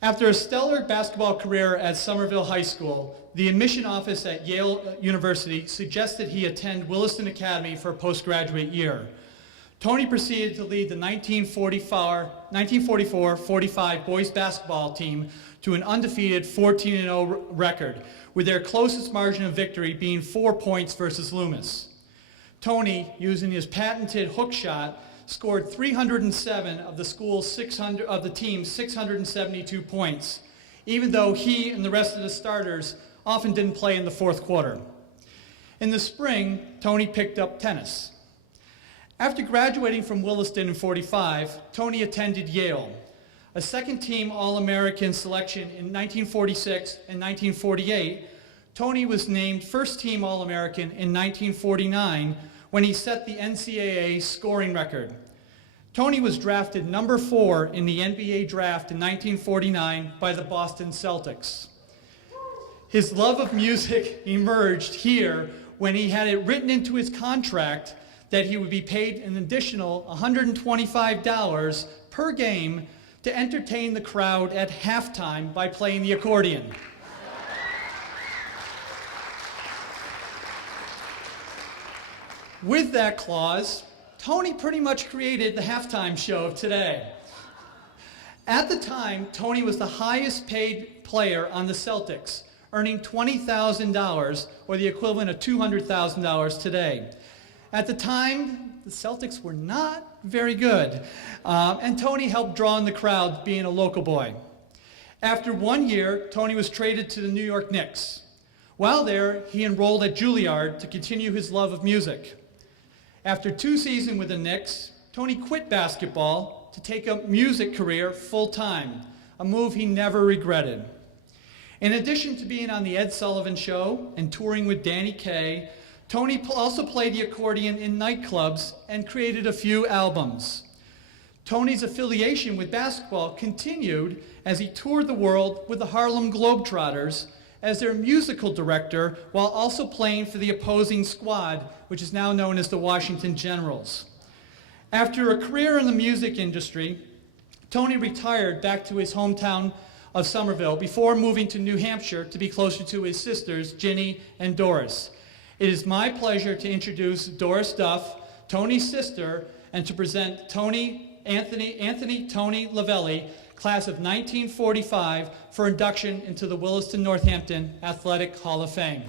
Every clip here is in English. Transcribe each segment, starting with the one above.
After a stellar basketball career at Somerville High School, the admission office at Yale University suggested he attend Williston Academy for a postgraduate year. Tony proceeded to lead the 1944-45 boys basketball team to an undefeated 14-0 record, with their closest margin of victory being 4 points versus Loomis. Tony, using his patented hook shot, scored 307 of the team's 672 points, even though he and the rest of the starters often didn't play in the fourth quarter. In the spring, Tony picked up tennis. After graduating from Williston in '45, Tony attended Yale. A second-team All-American selection in 1946 and 1948, Tony was named first-team All-American in 1949 when he set the NCAA scoring record. Tony was drafted number 4 in the NBA draft in 1949 by the Boston Celtics. His love of music emerged here when he had it written into his contract that he would be paid an additional $125 per game to entertain the crowd at halftime by playing the accordion. With that clause, Tony pretty much created the halftime show of today. At the time, Tony was the highest paid player on the Celtics, earning $20,000, or the equivalent of $200,000 today. At the time, the Celtics were not very good, and Tony helped draw in the crowd being a local boy. After 1 year, Tony was traded to the New York Knicks. While there, he enrolled at Juilliard to continue his love of music. After 2 seasons with the Knicks, Tony quit basketball to take a music career full-time, a move he never regretted. In addition to being on The Ed Sullivan Show and touring with Danny Kaye, Tony also played the accordion in nightclubs and created a few albums. Tony's affiliation with basketball continued as he toured the world with the Harlem Globetrotters as their musical director while also playing for the opposing squad, which is now known as the Washington Generals. After a career in the music industry, Tony retired back to his hometown of Somerville before moving to New Hampshire to be closer to his sisters, Ginny and Doris. It is my pleasure to introduce Doris Duff, Tony's sister, and to present Anthony Tony Lavelli, class of 1945, for induction into the Williston Northampton Athletic Hall of Fame.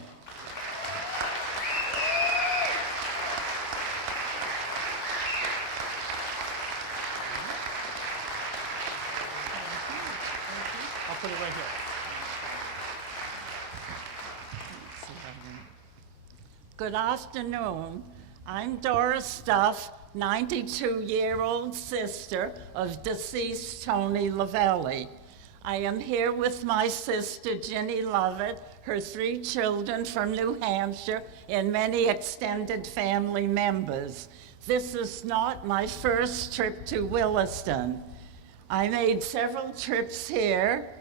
I'll put it right here. Good afternoon. I'm Doris Duff, 92-year-old sister of deceased Tony Lavelli. I am here with my sister Ginny Lovett, her 3 children from New Hampshire, and many extended family members. This is not my first trip to Williston. I made several trips here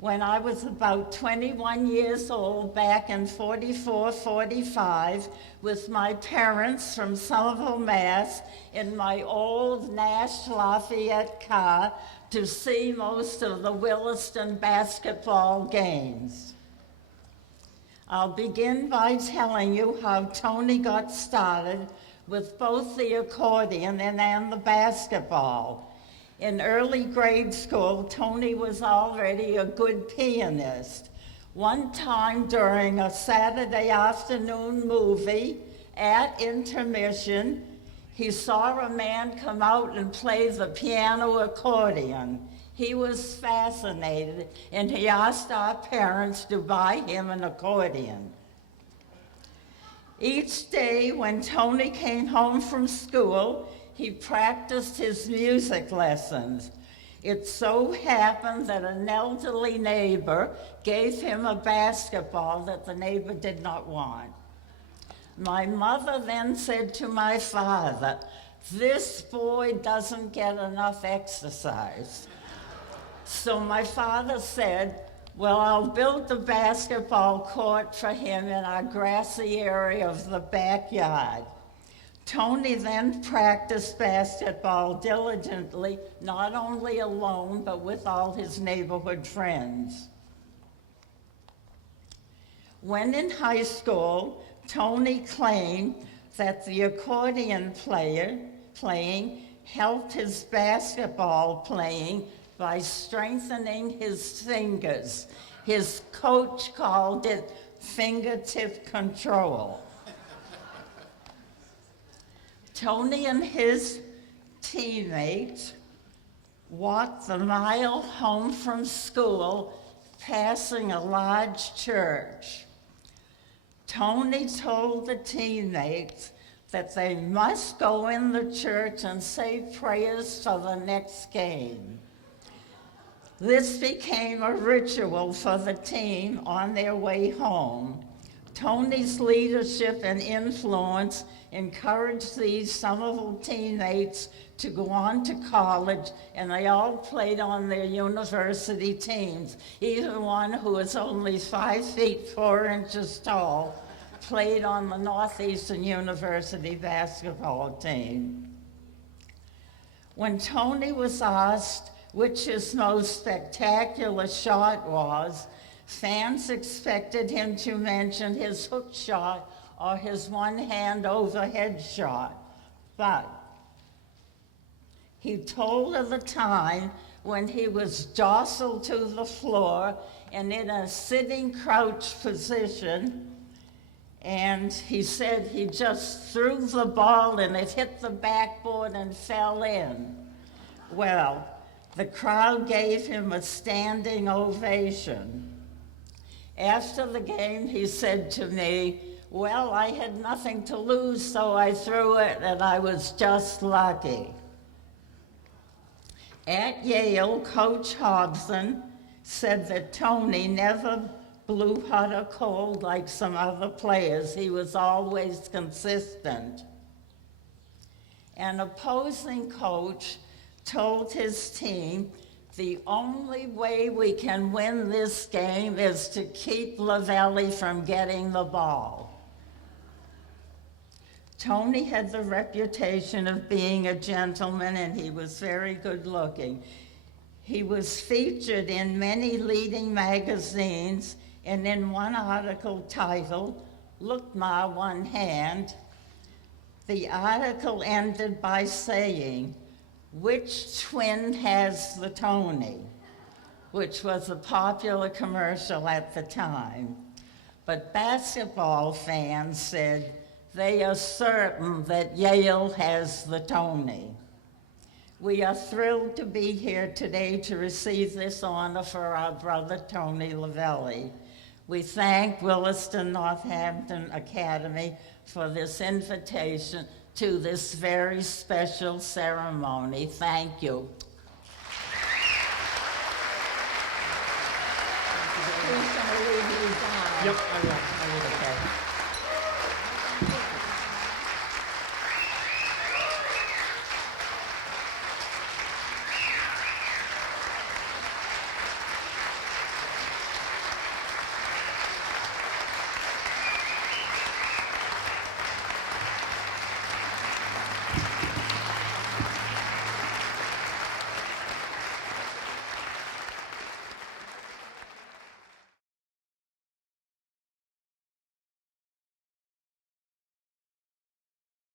when I was about 21 years old back in '44-45 with my parents from Somerville, Mass. In my old Nash Lafayette car to see most of the Williston basketball games. I'll begin by telling you how Tony got started with both the accordion and the basketball. In early grade school, Tony was already a good pianist. One time during a Saturday afternoon movie at intermission, he saw a man come out and play the piano accordion. He was fascinated, and he asked our parents to buy him an accordion. Each day when Tony came home from school, he practiced his music lessons. It so happened that an elderly neighbor gave him a basketball that the neighbor did not want. My mother then said to my father, "This boy doesn't get enough exercise." So my father said, "Well, I'll build the basketball court for him in our grassy area of the backyard." Tony then practiced basketball diligently, not only alone, but with all his neighborhood friends. When in high school, Tony claimed that the accordion playing helped his basketball playing by strengthening his fingers. His coach called it fingertip control. Tony and his teammates walked the mile home from school, passing a large church. Tony told the teammates that they must go in the church and say prayers for the next game. This became a ritual for the team on their way home. Tony's leadership and influence encouraged these Somerville teammates to go on to college, and they all played on their university teams. Even one who was only 5 feet 4 inches tall played on the Northeastern University basketball team. When Tony was asked which his most spectacular shot was, fans expected him to mention his hook shot or his one-hand overhead shot, but he told of the time when he was jostled to the floor and in a sitting crouch position, and he said he just threw the ball and it hit the backboard and fell in. Well, the crowd gave him a standing ovation. After the game, he said to me, "Well, I had nothing to lose, so I threw it, and I was just lucky." At Yale, Coach Hobson said that Tony never blew hot or cold like some other players. He was always consistent. An opposing coach told his team, "The only way we can win this game is to keep Lavelli from getting the ball." Tony had the reputation of being a gentleman, and he was very good looking. He was featured in many leading magazines, and in one article titled, "Look Ma One Hand," the article ended by saying, "Which twin has the Tony?" which was a popular commercial at the time. But basketball fans said they are certain that Yale has the Tony. We are thrilled to be here today to receive this honor for our brother Tony Lavelli. We thank Williston Northampton Academy for this invitation to this very special ceremony. Thank you. Who's going to lead you down? Yep, I will.